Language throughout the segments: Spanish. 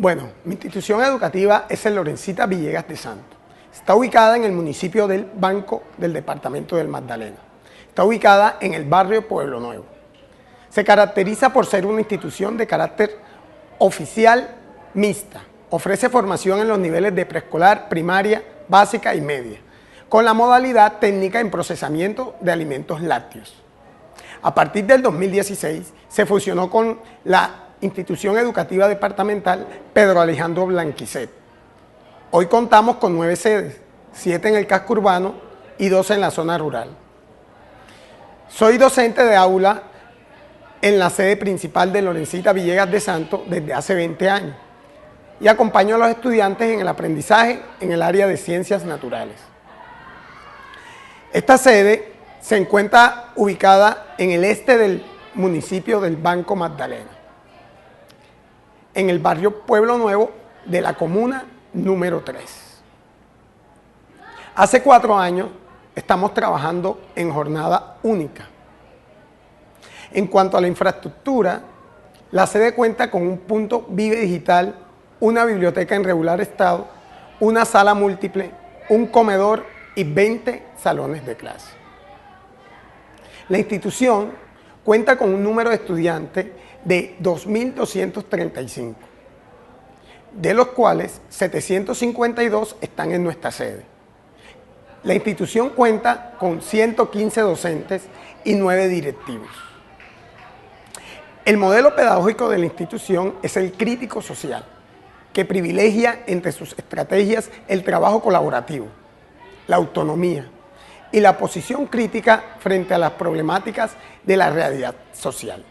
Bueno, mi institución educativa es el Lorencita Villegas de Santo. Está ubicada en el municipio del Banco del departamento del Magdalena. Está ubicada en el barrio Pueblo Nuevo. Se caracteriza por ser una institución de carácter oficial mixta. Ofrece formación en los niveles de preescolar, primaria, básica y media, con la modalidad técnica en procesamiento de alimentos lácteos. A partir del 2016 se fusionó con la Institución Educativa Departamental Pedro Alejandro Blanquicet. Hoy contamos con 9 sedes, 7 en el casco urbano y 2 en la zona rural. Soy docente de aula en la sede principal de Lorencita Villegas de Santo desde hace 20 años y acompaño a los estudiantes en el aprendizaje en el área de ciencias naturales. Esta sede se encuentra ubicada en el este del municipio del Banco Magdalena, en el barrio Pueblo Nuevo de la comuna número 3. Hace 4 años estamos trabajando en jornada única. En cuanto a la infraestructura, la sede cuenta con un punto Vive Digital, una biblioteca en regular estado, una sala múltiple, un comedor y 20 salones de clase. La institución cuenta con un número de estudiantes de 2.235, de los cuales 752 están en nuestra sede. La institución cuenta con 115 docentes y 9 directivos. El modelo pedagógico de la institución es el crítico social, que privilegia entre sus estrategias el trabajo colaborativo, la autonomía y la posición crítica frente a las problemáticas de la realidad social.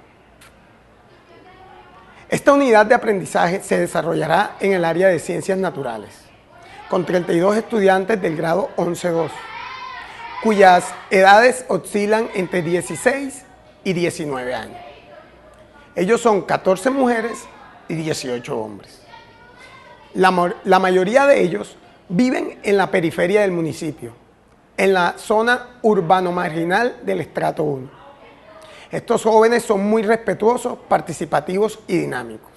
Esta unidad de aprendizaje se desarrollará en el área de ciencias naturales, con 32 estudiantes del grado 11-2, cuyas edades oscilan entre 16 y 19 años. Ellos son 14 mujeres y 18 hombres. La mayoría de ellos viven en la periferia del municipio, en la zona urbano-marginal del estrato 1. Estos jóvenes son muy respetuosos, participativos y dinámicos.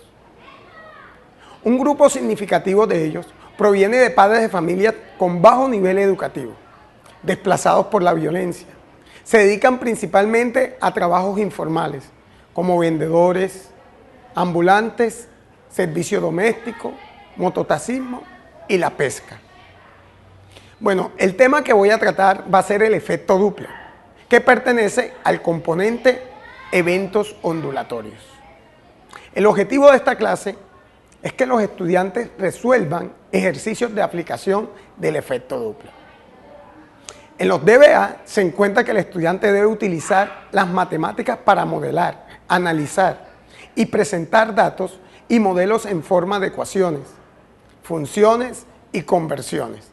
Un grupo significativo de ellos proviene de padres de familias con bajo nivel educativo, desplazados por la violencia. Se dedican principalmente a trabajos informales, como vendedores, ambulantes, servicio doméstico, mototaxismo y la pesca. Bueno, el tema que voy a tratar va a ser el efecto Doppler, que pertenece al componente eventos ondulatorios. El objetivo de esta clase es que los estudiantes resuelvan ejercicios de aplicación del efecto Doppler. En los DBA se encuentra que el estudiante debe utilizar las matemáticas para modelar, analizar y presentar datos y modelos en forma de ecuaciones, funciones y conversiones.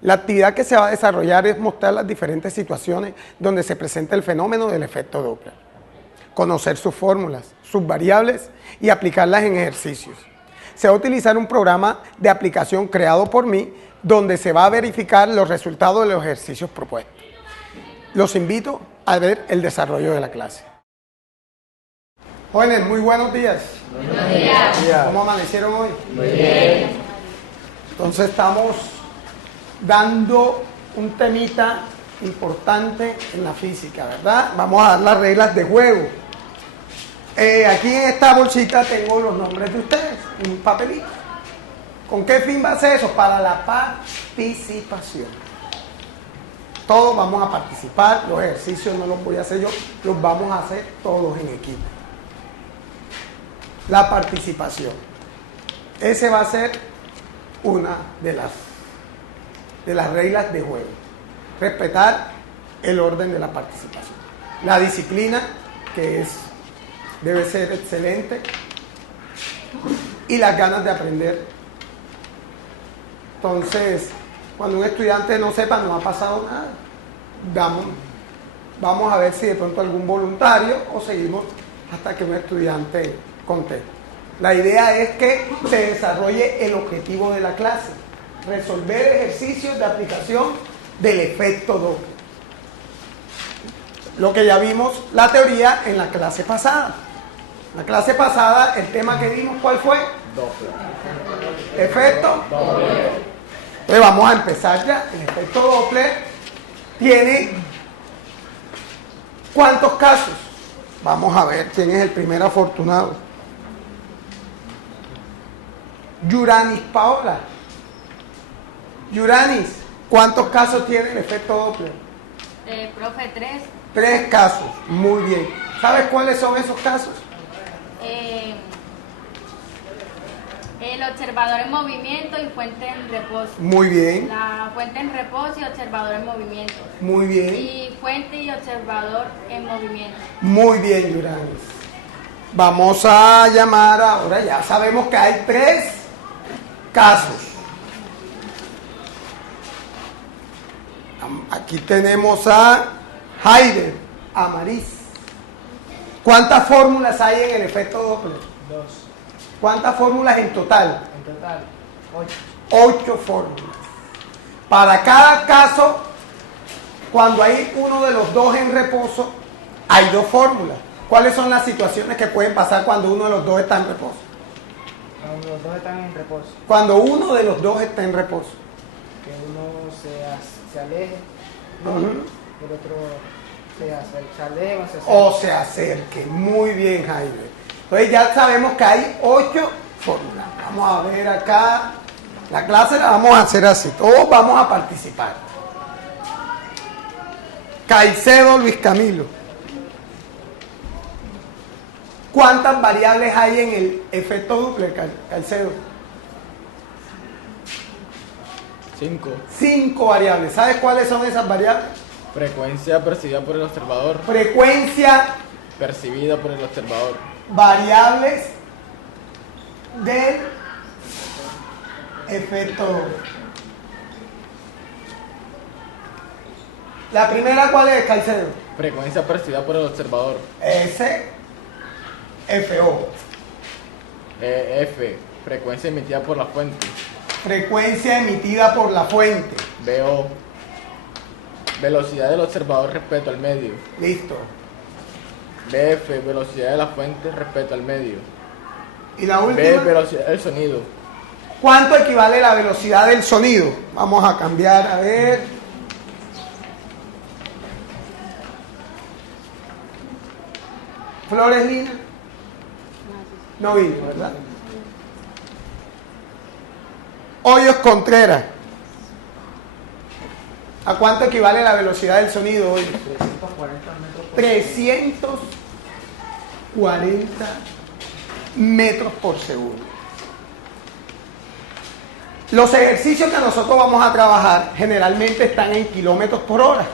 La actividad que se va a desarrollar es mostrar las diferentes situaciones donde se presenta el fenómeno del efecto Doppler, conocer sus fórmulas, sus variables y aplicarlas en ejercicios. Se va a utilizar un programa de aplicación creado por mí donde se va a verificar los resultados de los ejercicios propuestos. Los invito a ver el desarrollo de la clase. Jóvenes, muy buenos días. Buenos días. ¿Cómo amanecieron hoy? Muy bien. Entonces estamos dando un temita importante en la física, ¿verdad? Vamos a dar las reglas de juego. Aquí en esta bolsita tengo los nombres de ustedes, un papelito. ¿Con qué fin va a ser eso? Para la participación. Todos vamos a participar, los ejercicios no los voy a hacer yo, los vamos a hacer todos en equipo. La participación. Ese va a ser una de las reglas de juego. Respetar el orden de la participación. La disciplina, que debe ser excelente, y las ganas de aprender. Entonces, cuando un estudiante no sepa, no ha pasado nada. Vamos a ver si de pronto algún voluntario o seguimos hasta que un estudiante conteste. La idea es que se desarrolle el objetivo de la clase, resolver ejercicios de aplicación del efecto Doppler. Lo que ya vimos la teoría en la clase pasada. La clase pasada, el tema que dimos, ¿cuál fue? Doppler. Efecto. Doppler. Entonces vamos a empezar ya. El efecto Doppler tiene ¿cuántos casos? Vamos a ver quién es el primer afortunado. Yuranis Paola. Yuranis, ¿cuántos casos tiene el efecto Doppler? Profe, 3. 3 casos. Muy bien. ¿Sabes cuáles son esos casos? El observador en movimiento y fuente en reposo. Muy bien. La fuente en reposo y observador en movimiento. Muy bien. Y fuente y observador en movimiento. Muy bien, Yuranis. Vamos a llamar ahora, ya sabemos que hay 3 casos. Aquí tenemos a Haider, a Maris. ¿Cuántas fórmulas hay en el efecto Doppler? 2. ¿Cuántas fórmulas en total? En total, 8. 8 fórmulas. Para cada caso, cuando hay uno de los dos en reposo, hay 2 fórmulas. ¿Cuáles son las situaciones que pueden pasar cuando uno de los dos está en reposo? Cuando los dos están en reposo, Cuando uno de los dos está en reposo. que uno se aleje, ¿no? Ujú. El otro se aleje o se acerque. O se acerque. Muy bien, Jaime. Entonces ya sabemos que hay 8 fórmulas. Vamos a ver acá. La clase la vamos a hacer así. Todos vamos a participar. Caicedo Luis Camilo. ¿Cuántas variables hay en el efecto Doppler, Caicedo? 5. 5 variables. ¿Sabes cuáles son esas variables? Frecuencia percibida por el observador. Frecuencia, Percibida por el observador. variables del efecto Doppler. La primera, ¿cuál es, Caicedo? Frecuencia percibida por el observador. FO. F. Frecuencia emitida por la fuente. Frecuencia emitida por la fuente. VO. Velocidad del observador respecto al medio. Listo. BF. Velocidad de la fuente respecto al medio. Y la B. última. Velocidad del sonido. ¿Cuánto equivale la velocidad del sonido? Vamos a cambiar, a ver. Flores Lina. No vino, ¿verdad? Hoyos Contreras. ¿A cuánto equivale la velocidad del sonido hoy? 340 metros por 340 metros por segundo. Los ejercicios que nosotros vamos a trabajar generalmente están en kilómetros por hora.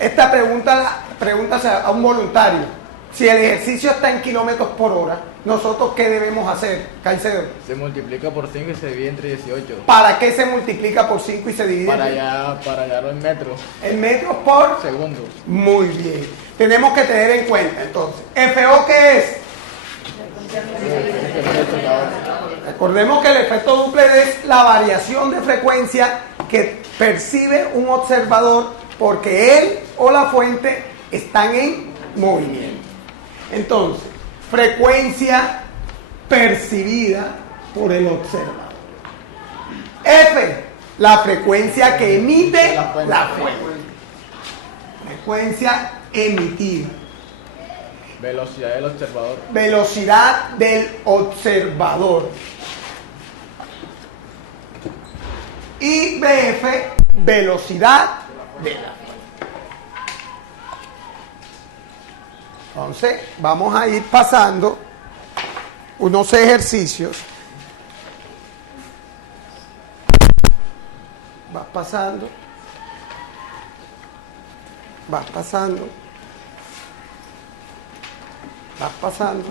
Esta pregúntase a un voluntario. Si el ejercicio está en kilómetros por hora, ¿nosotros qué debemos hacer, Caicedo? Se multiplica por 5 y se divide entre 18. ¿Para qué se multiplica por 5 y se divide? Para hallarlo en metros. En metros por Segundos. Muy bien. Tenemos que tener en cuenta, entonces, ¿FO qué es? Recordemos que el efecto Doppler es la variación de frecuencia que percibe un observador porque él o la fuente están en movimiento. Entonces, frecuencia percibida por el observador. F, la frecuencia que emite la fuente. Frecuencia emitida. Velocidad del observador. Velocidad del observador. Y BF, velocidad de la fuente. Entonces, vamos a ir pasando unos ejercicios. Vas pasando. Vas pasando. Vas pasando.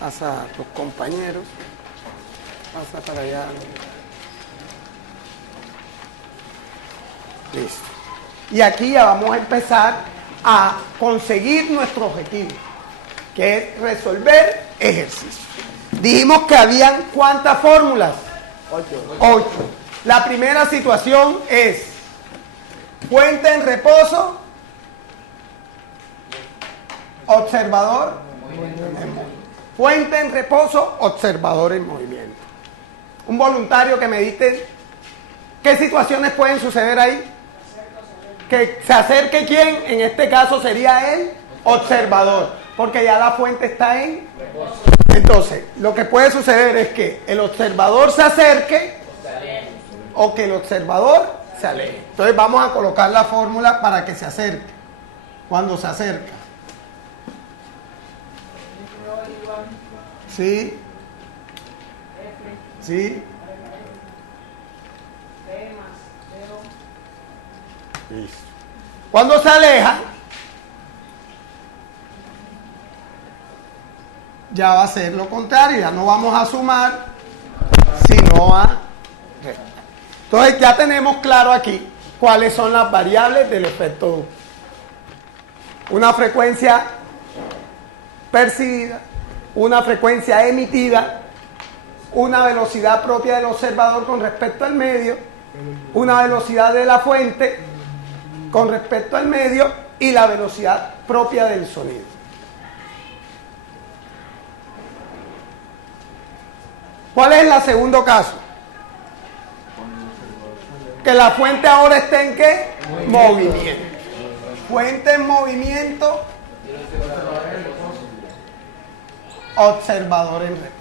Pasa a tus compañeros. Pasa para allá. Listo. Y aquí ya vamos a empezar a conseguir nuestro objetivo, que es resolver ejercicios. Dijimos que habían ¿cuántas fórmulas? 8. La primera situación es fuente en reposo observador en movimiento. Fuente en reposo, observador en movimiento. Un voluntario que medite, ¿qué situaciones pueden suceder ahí? Que se acerque quién, en este caso sería el observador, porque ya la fuente está en reposo. Entonces, lo que puede suceder es que el observador se acerque o que el observador se aleje. Entonces vamos a colocar la fórmula para que se acerque. Cuando se acerca. ¿Sí? ¿Sí? Listo. Cuando se aleja, ya va a ser lo contrario, ya no vamos a sumar, sino a restar. Entonces ya tenemos claro aquí cuáles son las variables del efecto Doppler. Una frecuencia percibida, una frecuencia emitida, una velocidad propia del observador con respecto al medio, una velocidad de la fuente con respecto al medio y la velocidad propia del sonido. ¿Cuál es el segundo caso? Que la fuente ahora está en ¿qué? Movimiento. Fuente en movimiento, observador en reposo.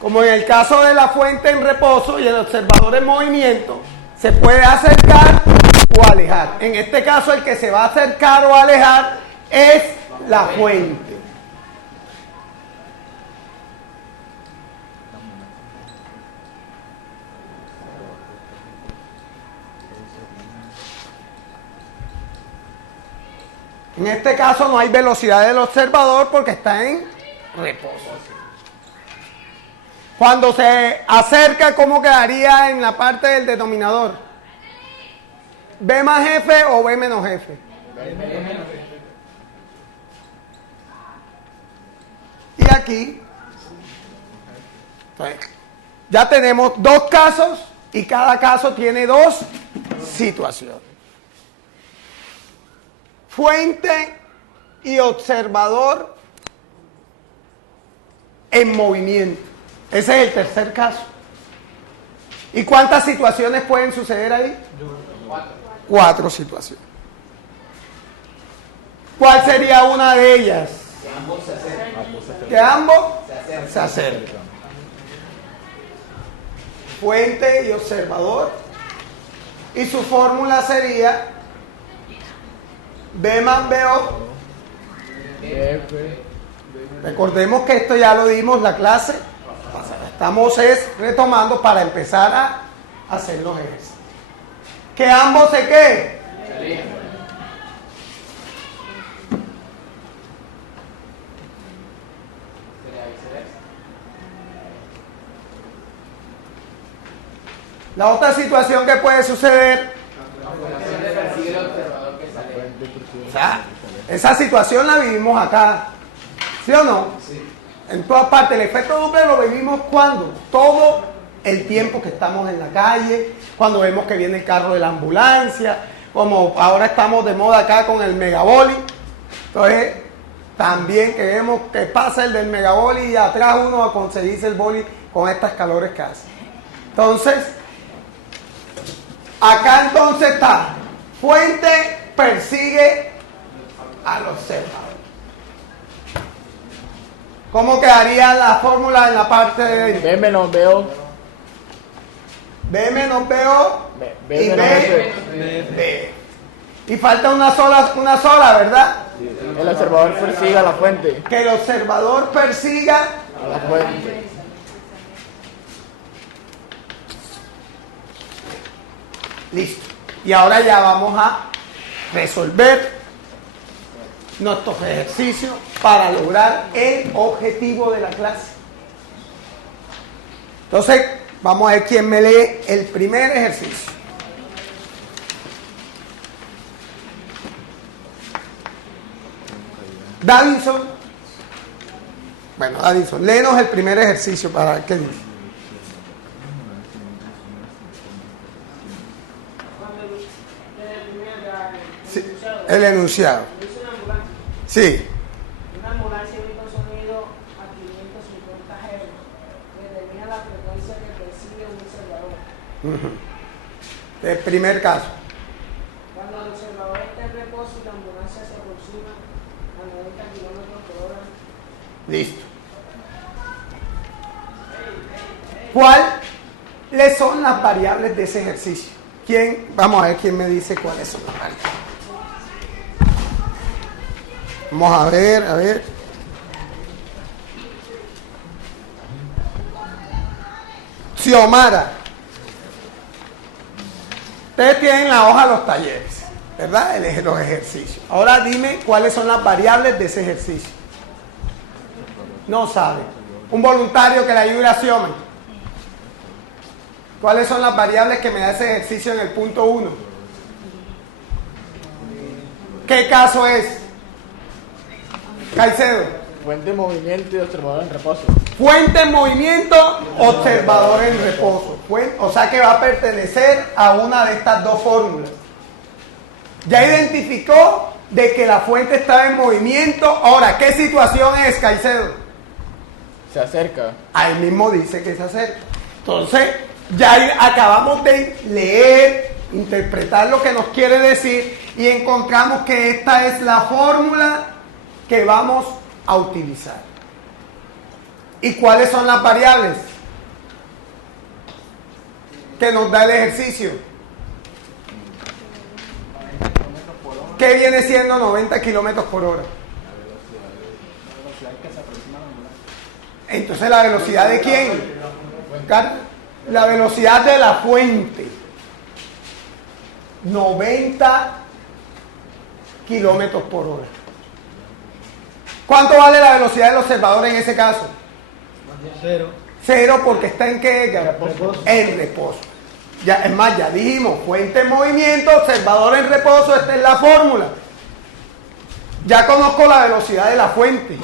Como en el caso de la fuente en reposo y el observador en movimiento, se puede acercar o alejar. En este caso, el que se va a acercar o alejar es la fuente. En este caso no hay velocidad del observador porque está en reposo. Cuando se acerca, ¿cómo quedaría en la parte del denominador? ¿B más F o B menos F? Y aquí, entonces, ya tenemos dos casos y cada caso tiene dos situaciones. Fuente y observador en movimiento. Ese es el tercer caso. ¿Y cuántas situaciones pueden suceder ahí? Cuatro situaciones. ¿Cuál sería una de ellas? Que ambos se acercan. Que ambos se acercan. Fuente y observador. Y su fórmula sería B más BO. Recordemos que esto ya lo dimos la clase pasada. Estamos retomando para empezar a hacer los ejercicios. Que ambos se qué. La otra situación que puede suceder, o sea, esa situación la vivimos acá, ¿sí o no? Sí. En todas partes. El efecto Doppler lo vivimos cuando, todo el tiempo que estamos en la calle, cuando vemos que viene el carro de la ambulancia, como ahora estamos de moda acá con el megaboli. Entonces, también que vemos que pasa el del megaboli y atrás uno a conseguirse el boli con estas calores que hace. Entonces, acá entonces está, fuente persigue al observador. ¿Cómo quedaría la fórmula en la parte de B menos BO. B menos BO B y menos B. Y falta una sola, ¿verdad? El observador persiga la fuente. Que el observador persiga A la fuente. Listo. Y ahora ya vamos a resolver nuestros ejercicios para lograr el objetivo de la clase. Entonces, vamos a ver quién me lee el primer ejercicio. Davinson. Bueno, Davinson, léenos el primer ejercicio para ver qué dice. Sí, el enunciado. Sí. Una ambulancia emite un sonido a 550 Hz. Determina la frecuencia que percibe un observador. El primer caso. Cuando el observador está en reposo y la ambulancia se aproxima a 90 km/h. Listo. ¿Cuáles son las variables de ese ejercicio? ¿Quién? Vamos a ver quién me dice cuáles son las variables. Vamos a ver, a ver. Xiomara. Ustedes tienen la hoja de los talleres, ¿verdad? Los ejercicios. Ahora dime cuáles son las variables de ese ejercicio. No sabe. Un voluntario que le ayude a Xiomara. ¿Cuáles son las variables que me da ese ejercicio en el punto 1? ¿Qué caso es? Caicedo. Fuente, movimiento y observador en reposo. Fuente en movimiento, observador en reposo. O sea que va a pertenecer a una de estas dos fórmulas. Ya identificó de que la fuente estaba en movimiento. Ahora, ¿qué situación es, Caicedo? Se acerca. Ahí mismo dice que se acerca. Entonces, ya acabamos de leer, interpretar lo que nos quiere decir y encontramos que esta es la fórmula que vamos a utilizar. ¿Y cuáles son las variables que nos da el ejercicio? ¿Qué viene siendo 90 kilómetros por hora? Entonces, ¿la velocidad de quién? La velocidad de la fuente. 90 kilómetros por hora. ¿Cuánto vale la velocidad del observador en ese caso? 0. 0 porque está en qué? Reposo. En reposo. Ya, es más, ya dijimos, fuente en movimiento, observador en reposo, esta es la fórmula. Ya conozco la velocidad de la fuente.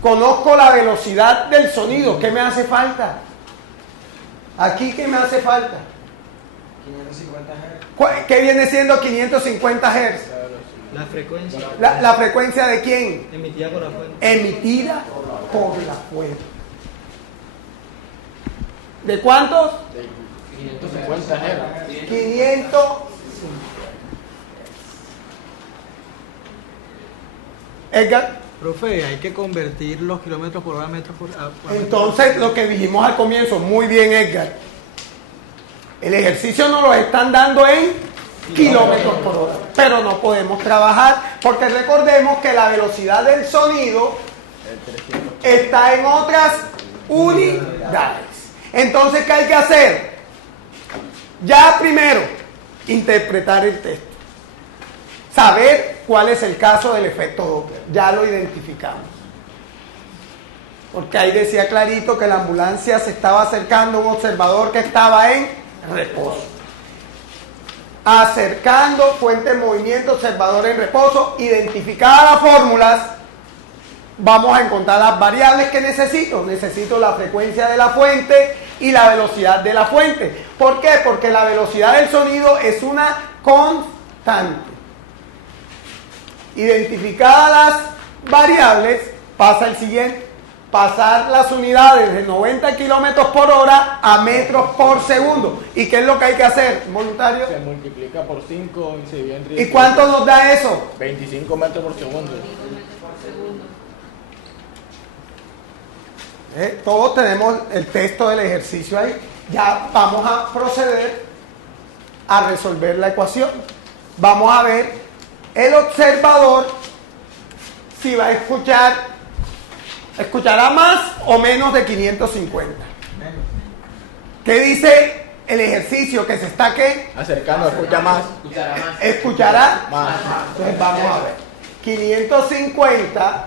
Conozco la velocidad del sonido. ¿Qué me hace falta? Aquí, ¿qué me hace falta? 550 Hz. ¿Qué viene siendo 550 Hz? La frecuencia. ¿La frecuencia de quién? Emitida por la fuente. Emitida por la fuente. ¿De cuántos? De 550 Hz. 500. Edgar. Profe, hay que convertir los kilómetros por hora a metros por hora. Entonces, lo que dijimos al comienzo, muy bien, Edgar. El ejercicio nos lo están dando en kilómetros por hora, pero no podemos trabajar porque recordemos que la velocidad del sonido está en otras unidades. Entonces, ¿qué hay que hacer? Ya primero, interpretar el texto. Saber cuál es el caso del efecto Doppler. Ya lo identificamos. Porque ahí decía clarito que la ambulancia se estaba acercando a un observador que estaba en reposo. Acercando, fuente en movimiento, observador en reposo. Identificadas las fórmulas, vamos a encontrar las variables que necesito. Necesito la frecuencia de la fuente y la velocidad de la fuente. ¿Por qué? Porque la velocidad del sonido es una constante. Identificadas las variables, pasa el siguiente. Pasar las unidades de 90 kilómetros por hora a metros por segundo. ¿Y qué es lo que hay que hacer, voluntario? Se multiplica por 5 y se divide entre ¿Y cuánto nos da eso? 25 metros por segundo. Todos tenemos el texto del ejercicio ahí. Ya vamos a proceder a resolver la ecuación. Vamos a ver el observador si va a escuchará más o menos de 550. ¿Qué dice el ejercicio? Que se está ¿qué? Acercando, escucha más. Escuchará Más. Entonces vamos a ver. 550.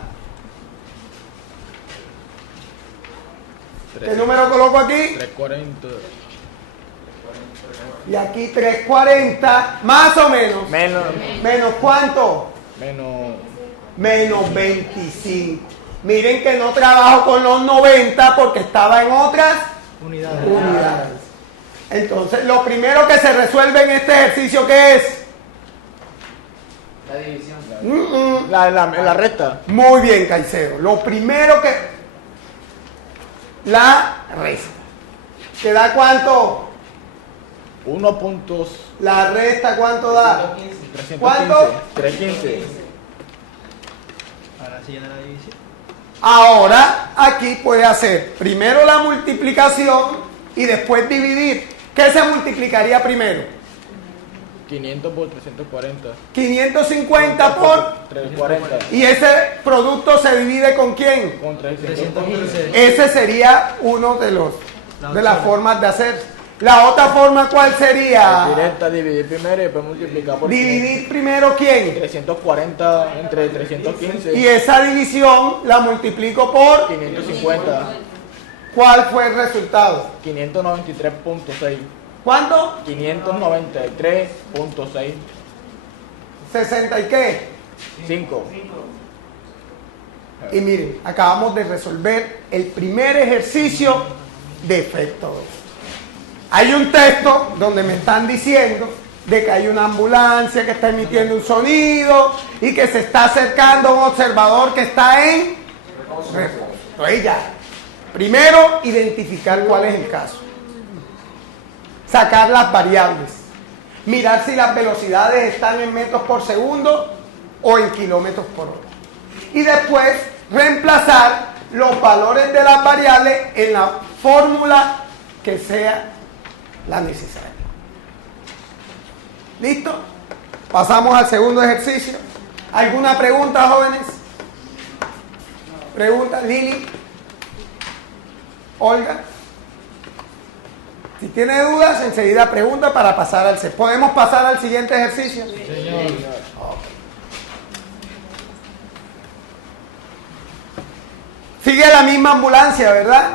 ¿Qué número coloco aquí? 340. Y aquí 340, más o menos. Menos. ¿Menos cuánto? Menos. Menos 25. Miren que no trabajo con los 90 porque estaba en otras Unidades. unidades. Entonces, lo primero que se resuelve en este ejercicio, ¿qué es? La división. Mm, mm. La recta. Muy bien, Caicedo. Lo primero que... La resta. ¿Te da cuánto? 1 puntos. La resta, ¿cuánto da? 315. ¿Cuánto? 315. Ahora sí viene la división. Ahora, aquí puede hacer primero la multiplicación y después dividir. ¿Qué se multiplicaría primero? 500 por 340. 550 por... 340. ¿Y ese producto se divide con quién? Con 315. 315. Ese sería uno de las formas de hacer. La otra forma, ¿cuál sería? Directa, dividir primero y después multiplicar por Dividir primero quién. 340 entre 315. Y esa división la multiplico por... 550. ¿Cuál fue el resultado? 593.6. ¿Cuánto? 593.6. 60 y qué. 5. Y miren, acabamos de resolver el primer ejercicio de efecto 2. Hay un texto donde me están diciendo de que hay una ambulancia que está emitiendo un sonido y que se está acercando a un observador que está en reposo. Entonces ya, primero identificar cuál es el caso. Sacar las variables. Mirar si las velocidades están en metros por segundo o en kilómetros por hora. Y después reemplazar los valores de las variables en la fórmula que sea la necesaria. ¿Listo? Pasamos al segundo ejercicio. ¿Alguna pregunta, jóvenes? ¿Pregunta? Lili. Olga. Si tiene dudas, enseguida pregunta para pasar al... ¿Podemos pasar al siguiente ejercicio? Sí, señor. Sigue la misma ambulancia, ¿verdad?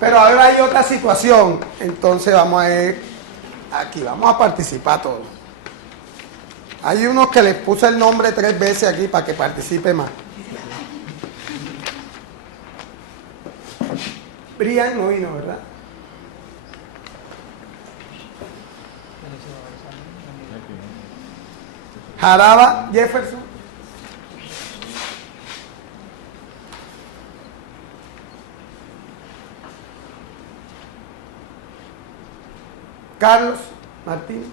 Pero ahora hay otra situación. Entonces vamos a ver... Aquí, vamos a participar todos. Hay unos que les puse el nombre 3 veces aquí para que participe más. Brian no vino, ¿verdad? Jaraba, Jefferson. Carlos, Martín.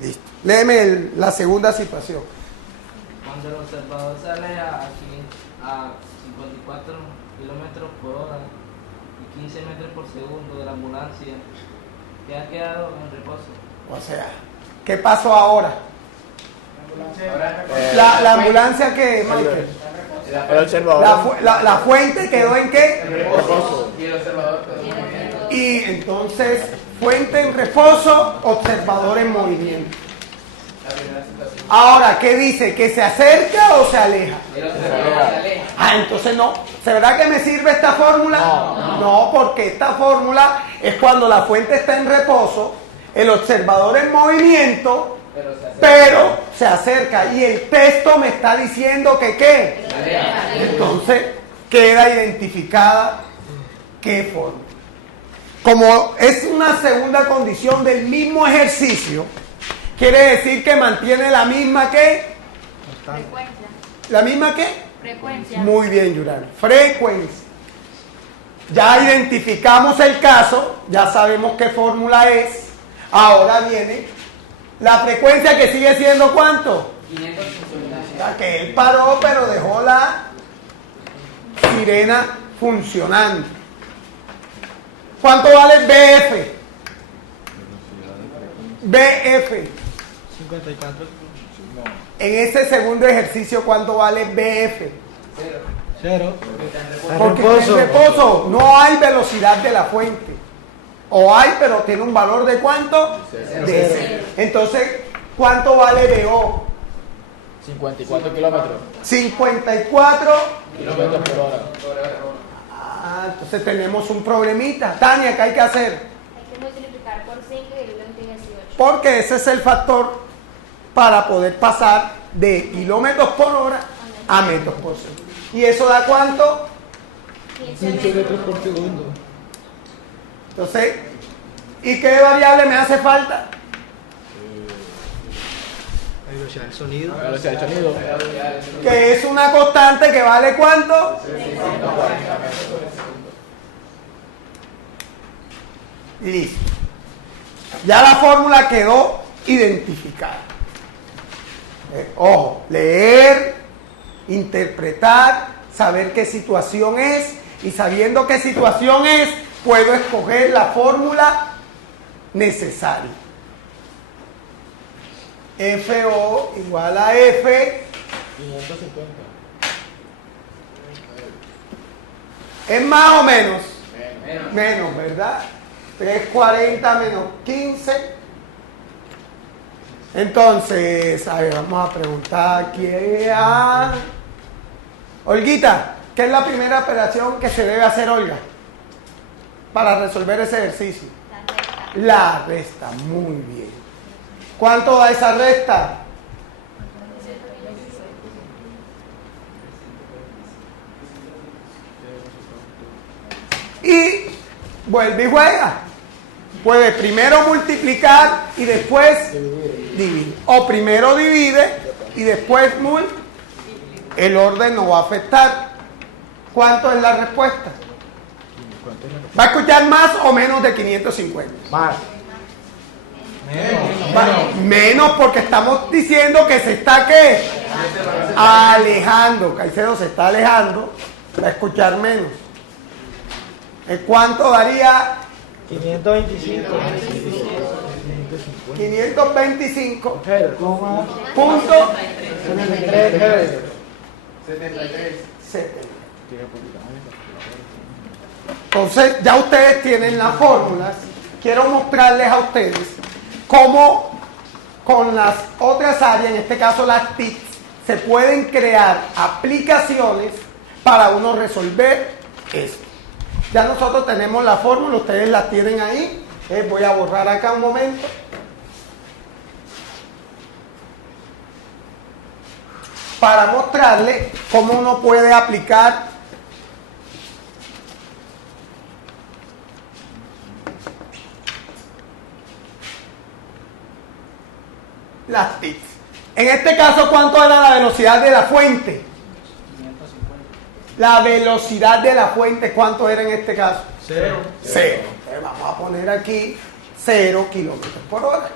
Listo. Léeme la segunda situación. Cuando el observador sale a 54 kilómetros por hora y 15 metros por segundo de la ambulancia, que ha quedado en reposo. O sea, ¿qué pasó ahora? La ambulancia que, Michael. El observador. La fuente quedó en qué? Reposo. Y el observador quedó. Y entonces, fuente en reposo, observador en movimiento. Ahora, ¿qué dice? ¿Que se acerca o se aleja? El observador se aleja. Ah, entonces no. ¿Será que me sirve esta fórmula? No, porque esta fórmula es cuando la fuente está en reposo, el observador en movimiento, pero se acerca. Y el texto me está diciendo que ¿qué? Entonces, queda identificada qué forma. Como es una segunda condición del mismo ejercicio, quiere decir que mantiene la misma ¿qué? Frecuencia. ¿La misma qué? Frecuencia. Muy bien, Yurani. Frecuencia. Ya identificamos el caso, ya sabemos qué fórmula es. Ahora viene la frecuencia, que sigue siendo ¿cuánto? 550. Ya que él paró, pero dejó la sirena funcionando. ¿Cuánto vale BF? BF. 54. En ese segundo ejercicio, ¿cuánto vale BF? 0. Porque en reposo no hay velocidad de la fuente. O hay, pero tiene un valor de ¿cuánto? De 0. Entonces, ¿cuánto vale BO? 54 kilómetros. 54. Kilómetros por hora. Ah, entonces tenemos un problemita. Tania, ¿qué hay que hacer? Hay que multiplicar por 5 y dividirlo entre 18. Porque ese es el factor para poder pasar de kilómetros por hora a metros por segundo. ¿Y eso da cuánto? 15 metros. por segundo. Entonces, ¿y qué variable me hace falta? Velocidad del sonido. La velocidad del sonido. Que es una constante que vale ¿cuánto? 640 metros por segundo. Listo. Ya la fórmula quedó identificada. Ojo, leer, interpretar, saber qué situación es, y sabiendo qué situación es, puedo escoger la fórmula necesaria. FO igual a F 550. es más o menos. Menos. Menos, ¿verdad? 340 menos 15. Entonces, a ver, vamos a preguntar aquí a Olguita, ¿qué es la primera operación que se debe hacer, Olga, para resolver ese ejercicio? La resta. La resta, muy bien. ¿Cuánto da esa resta? Y vuelve y juega. Puede primero multiplicar y después dividir. O primero divide y después multiplica. El orden no va a afectar. ¿Cuánto es la respuesta? ¿Va a escuchar más o menos de 550? Más. Menos, porque estamos diciendo que se está ¿qué? Alejando. Caicedo se está alejando. Va a escuchar menos. ¿Cuánto daría? 525. 525. Punto 73. 70. Entonces, ya ustedes tienen las fórmulas. Quiero mostrarles a ustedes cómo con las otras áreas, en este caso las TICs, se pueden crear aplicaciones para uno resolver esto. Ya nosotros tenemos la fórmula, ustedes la tienen ahí. Voy a borrar acá un momento. Para mostrarles cómo uno puede aplicar las TICs. En este caso, ¿cuánto era la velocidad de la fuente? 550. La velocidad de la fuente, ¿cuánto era en este caso? 0. 0. Entonces vamos a poner aquí 0 kilómetros por hora.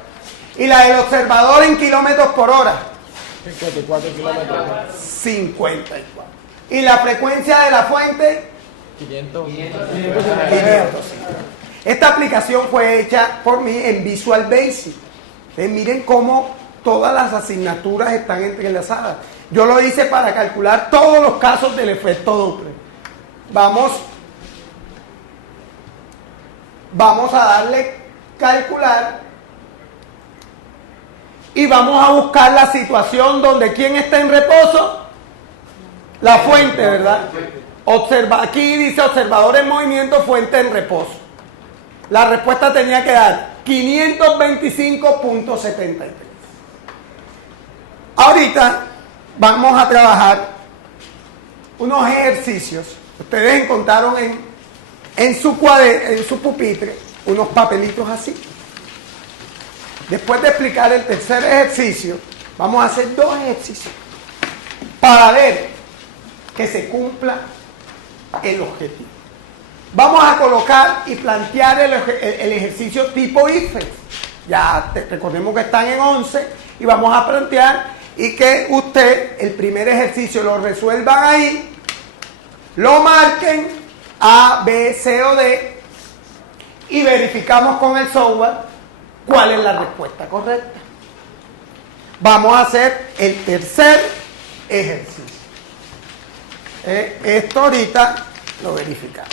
Y la del observador en kilómetros por hora, 54 kilómetros. 54. Y la frecuencia de la fuente, 500. 500. Esta aplicación fue hecha por mí en Visual Basic. Miren cómo todas las asignaturas están entrelazadas. Yo lo hice para calcular todos los casos del efecto Doppler. Vamos a darle calcular y vamos a buscar la situación donde ¿quién está en reposo? La fuente, ¿verdad? Aquí dice observador en movimiento, fuente en reposo. La respuesta tenía que dar 525.73. Ahorita vamos a trabajar unos ejercicios. Ustedes encontraron en su pupitre unos papelitos así. Después de explicar el tercer ejercicio, vamos a hacer 2 ejercicios para ver que se cumpla el objetivo. Vamos a colocar y plantear el ejercicio tipo IFES. Recordemos que están en 11 y vamos a plantear y que usted el primer ejercicio lo resuelvan ahí, lo marquen A, B, C o D y verificamos con el software cuál es la respuesta correcta. Vamos a hacer el tercer ejercicio. Esto ahorita lo verificamos.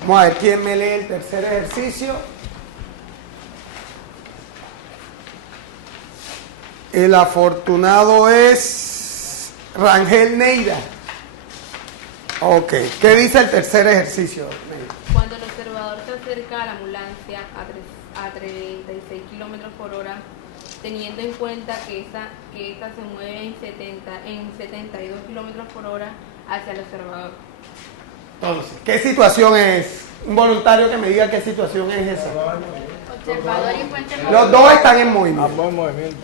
Vamos a ver quién me lee el tercer ejercicio. El afortunado es Rangel Neira. Ok, ¿qué dice el tercer ejercicio, Neira? Cuando el observador se acerca a la ambulancia a 36 kilómetros por hora, teniendo en cuenta que esta se mueve en 72 kilómetros por hora hacia el observador. Entonces, ¿qué situación es? Un voluntario que me diga qué situación es esa. Observador y fuente Los dos están en movimiento. Ambos en movimiento.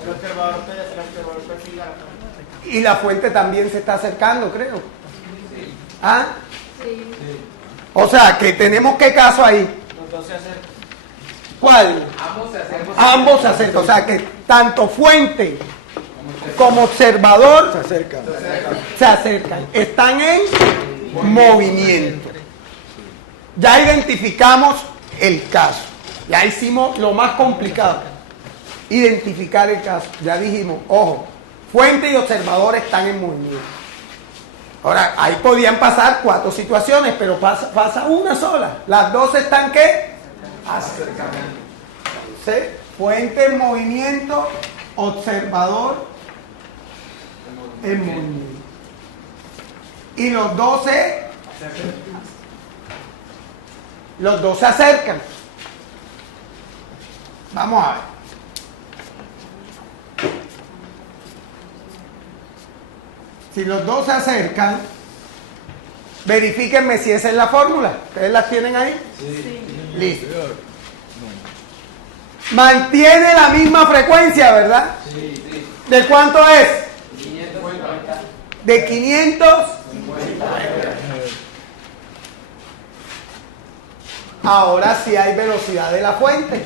Y la fuente también se está acercando, creo. ¿Ah? Sí. O sea, que tenemos qué caso ahí. ¿Cuál? Ambos se acercan. O sea, que tanto fuente como observador se acercan. Están en movimiento. Ya identificamos el caso. Ya hicimos lo más complicado. Identificar el caso. Ya dijimos, ojo, fuente y observador están en movimiento. Ahora, ahí podían pasar 4 situaciones, pero pasa una sola. Las dos están, ¿qué? Acercamiento. Entonces, fuente en movimiento, observador en movimiento. Y los dos se acercan. Vamos a ver. Si los dos se acercan, verifíquenme si esa es la fórmula. ¿Ustedes las tienen ahí? Sí. Listo. Mantiene la misma frecuencia, ¿verdad? Sí. ¿De cuánto es? 550. De 550. Ahora sí hay velocidad de la fuente.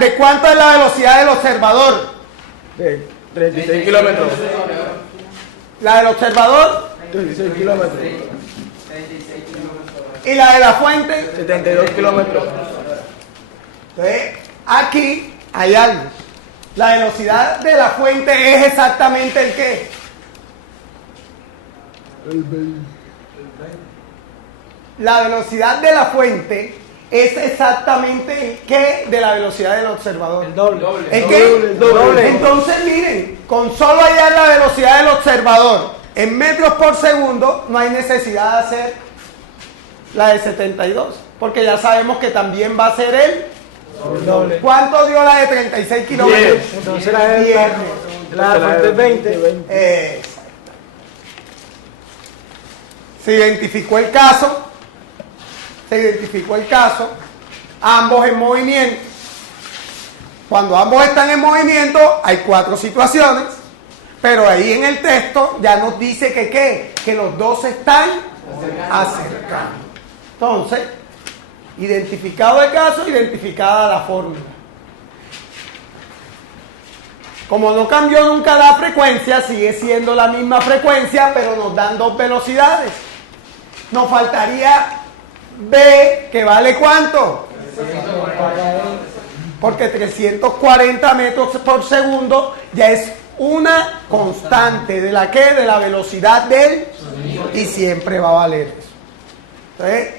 ¿De cuánto es la velocidad del observador? De 36 kilómetros. ¿La del observador? 36 kilómetros. ¿Y la de la fuente? 72 kilómetros. Entonces, aquí hay algo. La velocidad de la fuente es exactamente el qué. La velocidad de la fuente es exactamente el qué de la velocidad del observador. El doble. ¿El qué? El doble. Entonces, miren, con solo hallar la velocidad del observador en metros por segundo, no hay necesidad de hacer la de 72, porque ya sabemos que también va a ser el doble. ¿Cuánto dio la de 36 kilómetros? Entonces la de la fuente es 20. Exacto. Se identificó el caso. Ambos en movimiento. Cuando ambos están en movimiento, hay 4 situaciones. Pero ahí en el texto ya nos dice que ¿qué? Que los dos se están acercando. Entonces, identificado el caso, identificada la fórmula. Como no cambió nunca la frecuencia, sigue siendo la misma frecuencia, pero nos dan 2 velocidades. Nos faltaría B, que vale ¿cuánto? 340. Porque 340 metros por segundo ya es una constante de la que, de la velocidad del, y siempre va a valer eso. Entonces,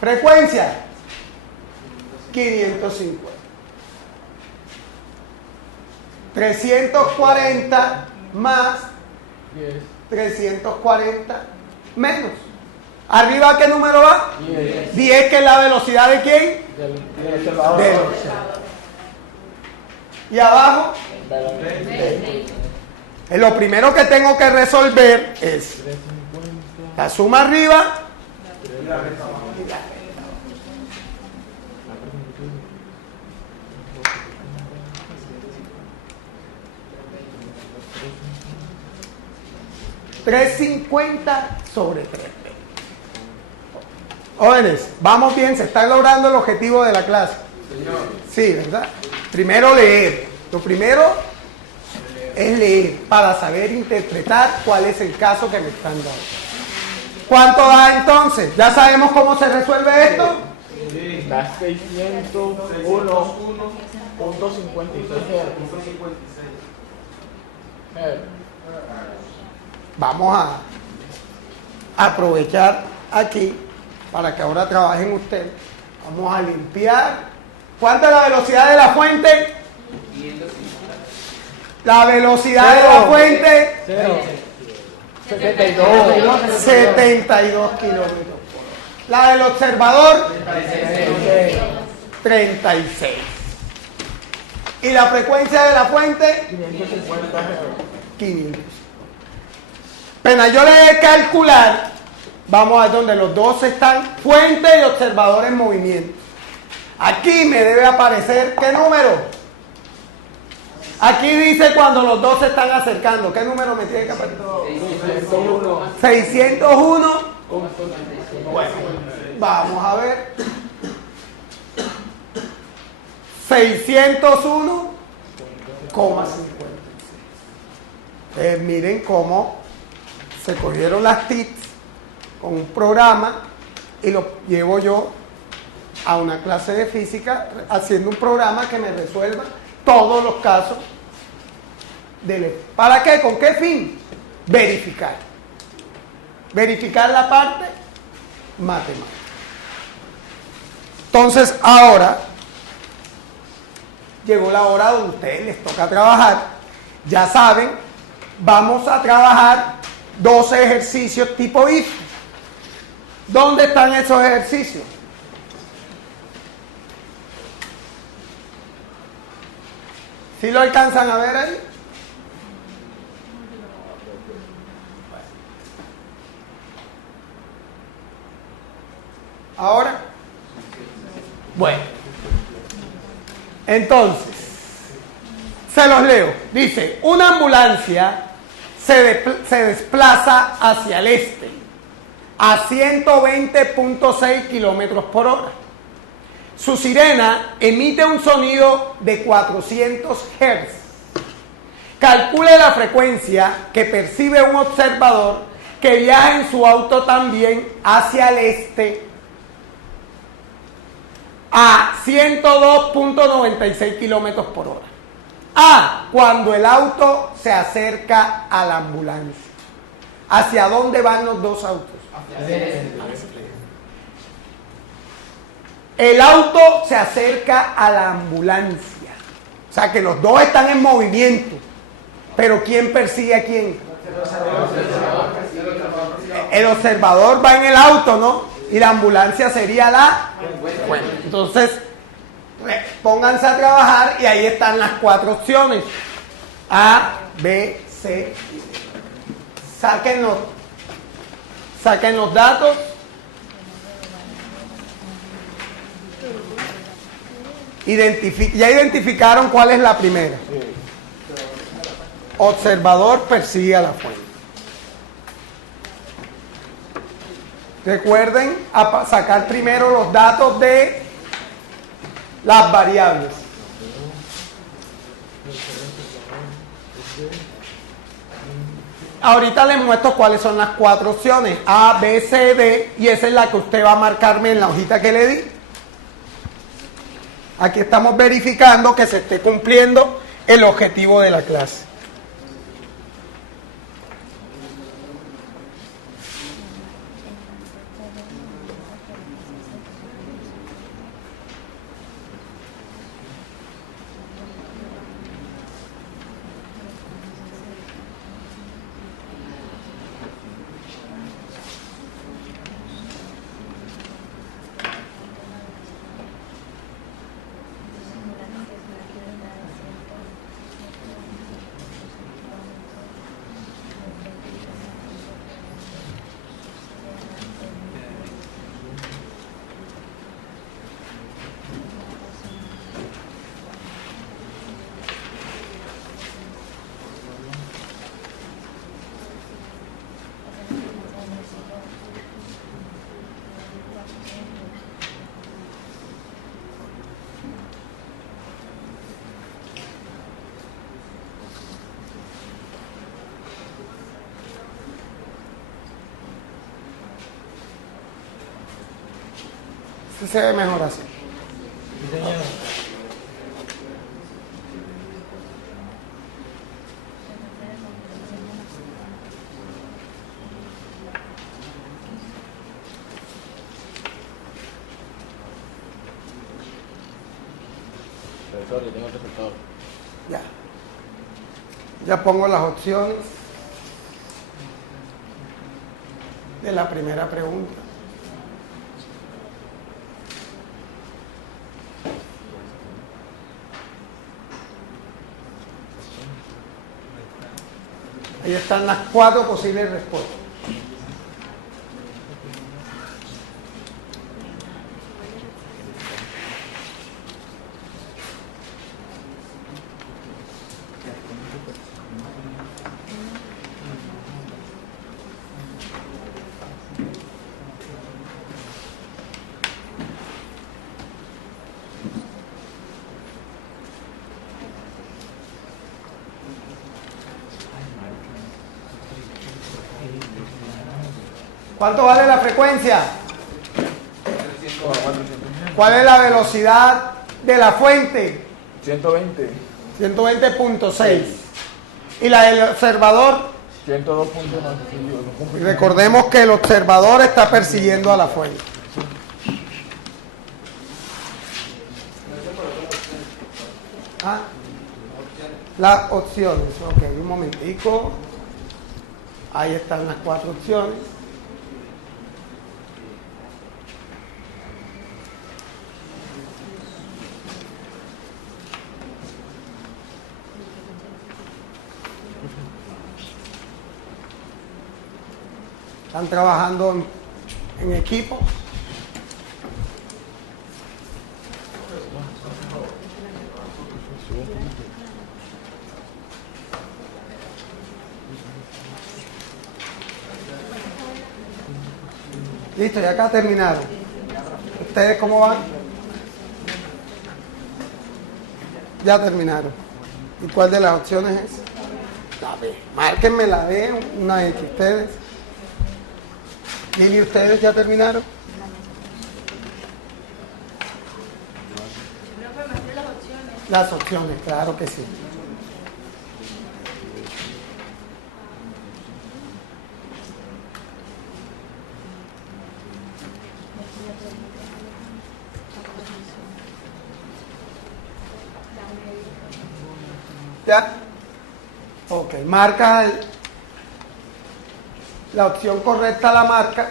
frecuencia 550. 340 más 340 menos. ¿Arriba qué número va? 10, que es la velocidad de quién? Del observador. Del observador. ¿Y abajo? 20. Lo primero que tengo que resolver es la suma arriba y la resta abajo. 350 sobre 3. Jóvenes, vamos bien, se está logrando el objetivo de la clase. Sí, ¿verdad? Primero leer. Lo primero es leer para saber interpretar cuál es el caso que me están dando. ¿Cuánto da entonces? ¿Ya sabemos cómo se resuelve esto? Da 601.56. Vamos a aprovechar aquí para que ahora trabajen ustedes. Vamos a limpiar. ¿Cuánta es la velocidad de la fuente? 550. La velocidad de la fuente, 72 kilómetros. La del observador, 36. Y la frecuencia de la fuente, 500. Apenas yo le dé calcular, vamos a ver donde los dos están, fuente y observador en movimiento. Aquí me debe aparecer, ¿qué número? Aquí dice cuando los dos se están acercando. ¿Qué número me tiene que aparecer? 601. Bueno, vamos a ver. 601,56. Miren cómo se cogieron las TICs con un programa y lo llevo yo a una clase de física haciendo un programa que me resuelva todos los casos ¿para qué? ¿Con qué fin? Verificar la parte matemática. Entonces ahora llegó la hora donde a ustedes les toca trabajar. Ya saben, vamos a trabajar 12 ejercicios tipo if. ¿Dónde están esos ejercicios? ¿Sí lo alcanzan a ver ahí? Ahora. Bueno. Entonces, se los leo. Dice, una ambulancia se desplaza hacia el este a 120.6 kilómetros por hora. Su sirena emite un sonido de 400 Hz. Calcule la frecuencia que percibe un observador que viaja en su auto también hacia el este a 102.96 kilómetros por hora. A, cuando el auto se acerca a la ambulancia. ¿Hacia dónde van los dos autos? El auto se acerca a la ambulancia. O sea que los dos están en movimiento. Pero ¿quién persigue a quién? El observador va en el auto, ¿no? Y la ambulancia sería la... Bueno, entonces, pónganse a trabajar y ahí están las 4 opciones. A, B, C. Saquen los datos. Ya identificaron cuál es la primera. Observador persigue a la fuente. Recuerden sacar primero los datos de las variables. Ahorita les muestro cuáles son las 4 opciones. A, B, C, D. Y esa es la que usted va a marcarme en la hojita que le di. Aquí estamos verificando que se esté cumpliendo el objetivo de la clase. Se ve mejor así. Sí, señor. Profesor, yo tengo el resultado. Ya pongo las opciones de la primera pregunta. Ahí están las 4 posibles respuestas. ¿Cuánto vale la frecuencia? ¿Cuál es la velocidad de la fuente? 120. 120.6. ¿Y la del observador? 102.9. Y recordemos que el observador está persiguiendo a la fuente. Ah, las opciones. Ok, un momentico. Ahí están las 4 opciones. Están trabajando en equipo. Listo, ya acá terminaron. ¿Ustedes cómo van? Ya terminaron. ¿Y cuál de las opciones es? La B. Márquenme la B, una X. ¿Ustedes? Lili, ¿ustedes ya terminaron? Las opciones, claro que sí. ¿Ya? Ok, marca la opción correcta, la marcas.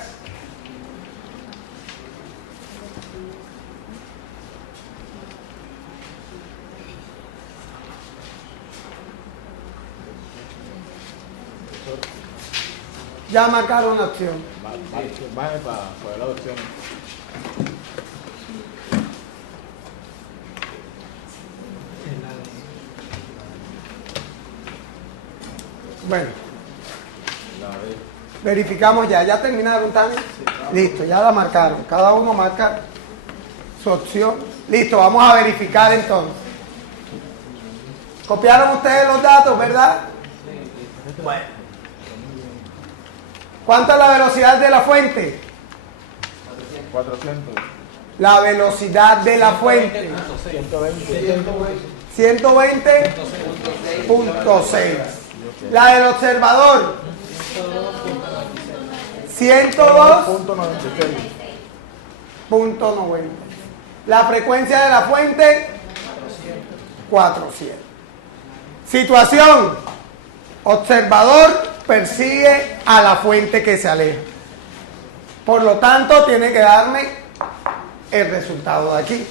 Ya marcaron la opción. Baje para la opción. Bueno. Verificamos ya terminaron también. Listo, ya la marcaron. Cada uno marca su opción. Listo, vamos a verificar entonces. ¿Copiaron ustedes los datos, verdad? Bueno. ¿Cuánta es la velocidad de la fuente? 400. La velocidad de la fuente. 120.6. La del observador. 102.90. La frecuencia de la fuente. 400. Situación. Observador persigue a la fuente que se aleja. Por lo tanto, tiene que darme el resultado de aquí.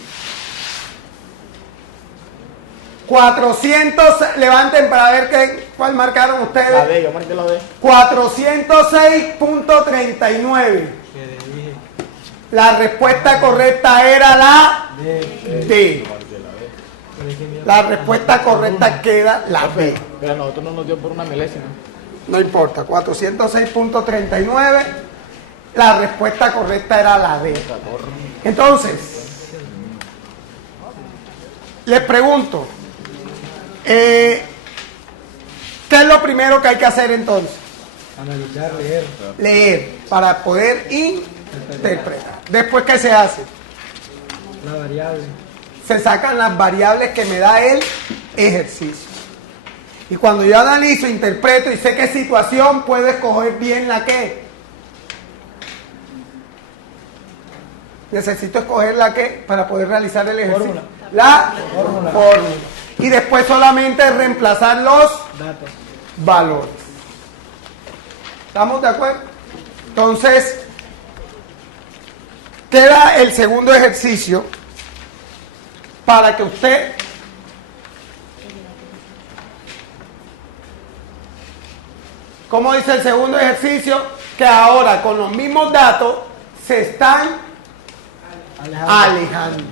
400, levanten para ver cuál marcaron ustedes. La D, yo marqué la D. 406.39. La respuesta correcta era la D. La respuesta correcta queda la B. Pero a nosotros no nos dio por una milésima. No importa, 406.39. La respuesta correcta era la D. Entonces, les pregunto, ¿qué es lo primero que hay que hacer entonces? Analizar, leer. Leer, para poder interpretar. Después, ¿qué se hace? La variable. Se sacan las variables que me da el ejercicio. Y cuando yo analizo, interpreto y sé qué situación, puedo escoger bien la que. Necesito escoger la que para poder realizar el ejercicio. Fórmula. La fórmula. Y después solamente reemplazar los Datos. valores. ¿Estamos de acuerdo? Entonces, queda el segundo ejercicio para que usted ¿Cómo dice el segundo ejercicio? Que ahora con los mismos datos se están alejando.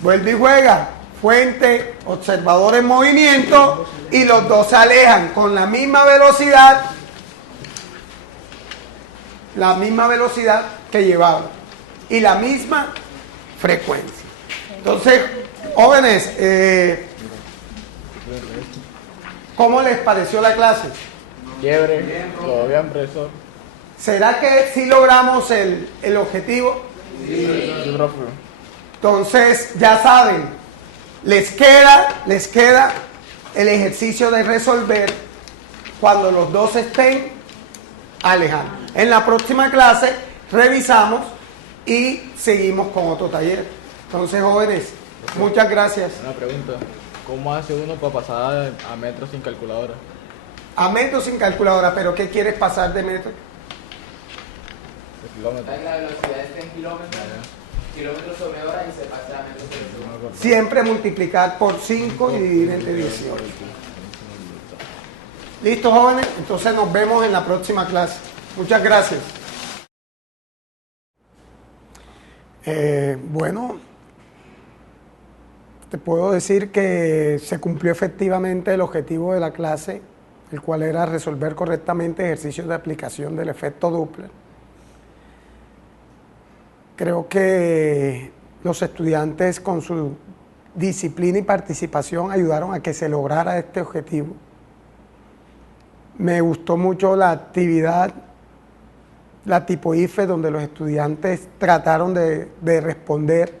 Vuelve y juega. Fuente, observador en movimiento y los dos se alejan con la misma velocidad que llevaban y la misma frecuencia. Entonces, jóvenes, ¿cómo les pareció la clase? Quiebre, todo bien, profesor. ¿Será que sí logramos el objetivo? Sí, profe. Entonces, ya saben, les queda el ejercicio de resolver cuando los dos estén alejando. En la próxima clase revisamos y seguimos con otro taller. Entonces, jóvenes, muchas gracias. Una pregunta. ¿Cómo hace uno para pasar a metros sin calculadora? A metros sin calculadora, pero ¿qué quieres pasar de metro? De kilómetros. La velocidad está en kilómetros sobre hora y se pasa a metros sobre segundo. Siempre multiplicar por 5 y dividir entre 18. ¿Listo, jóvenes? Entonces nos vemos en la próxima clase. Muchas gracias. Bueno, te puedo decir que se cumplió efectivamente el objetivo de la clase, el cual era resolver correctamente ejercicios de aplicación del efecto Doppler. Creo que los estudiantes con su disciplina y participación ayudaron a que se lograra este objetivo. Me gustó mucho la actividad, la tipo IFE, donde los estudiantes trataron de responder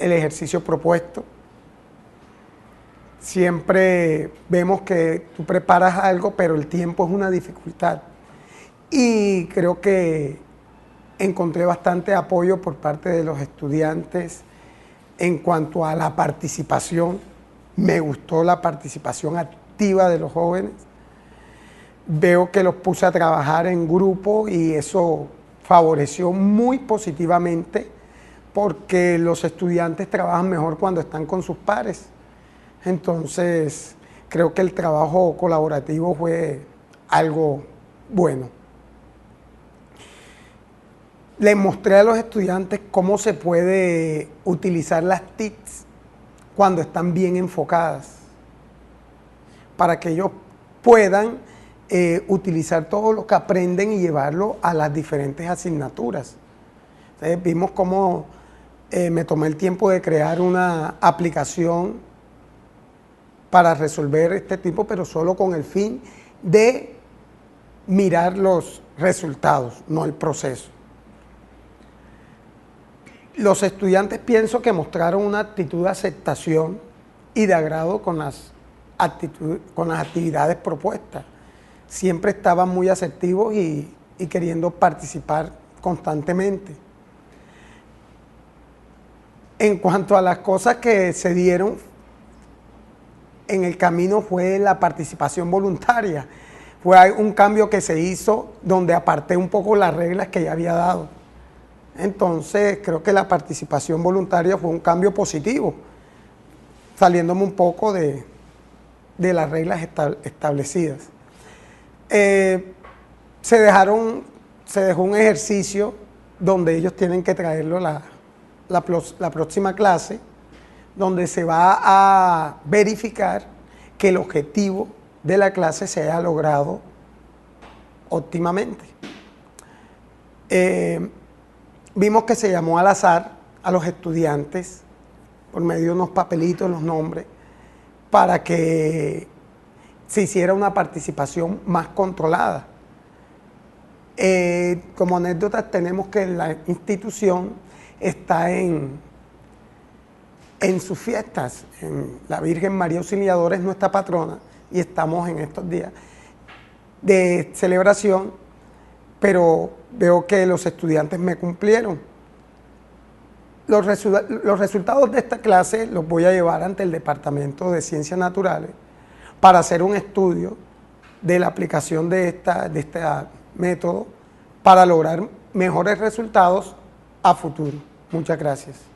el ejercicio propuesto. Siempre vemos que tú preparas algo, pero el tiempo es una dificultad. Y creo que encontré bastante apoyo por parte de los estudiantes en cuanto a la participación. Me gustó la participación activa de los jóvenes. Veo que los puse a trabajar en grupo y eso favoreció muy positivamente porque los estudiantes trabajan mejor cuando están con sus pares. Entonces, creo que el trabajo colaborativo fue algo bueno. Les mostré a los estudiantes cómo se puede utilizar las TICs cuando están bien enfocadas, para que ellos puedan utilizar todo lo que aprenden y llevarlo a las diferentes asignaturas. Entonces, vimos cómo me tomé el tiempo de crear una aplicación para resolver este tipo, pero solo con el fin de mirar los resultados, no el proceso. Los estudiantes pienso que mostraron una actitud de aceptación y de agrado con las actividades propuestas. Siempre estaban muy asertivos y queriendo participar constantemente. En cuanto a las cosas que se dieron en el camino fue la participación voluntaria. Fue un cambio que se hizo donde aparté un poco las reglas que ya había dado. Entonces creo que la participación voluntaria fue un cambio positivo, saliéndome un poco de las reglas establecidas. Se dejó un ejercicio donde ellos tienen que traerlo la próxima clase, donde se va a verificar que el objetivo de la clase se haya logrado óptimamente. Vimos que se llamó al azar a los estudiantes por medio de unos papelitos, los nombres, para que se hiciera una participación más controlada. Como anécdota tenemos que la institución está en sus fiestas, en la Virgen María Auxiliadora es nuestra patrona y estamos en estos días de celebración, pero veo que los estudiantes me cumplieron. Los resultados de esta clase los voy a llevar ante el Departamento de Ciencias Naturales para hacer un estudio de la aplicación de este método para lograr mejores resultados a futuro. Muchas gracias.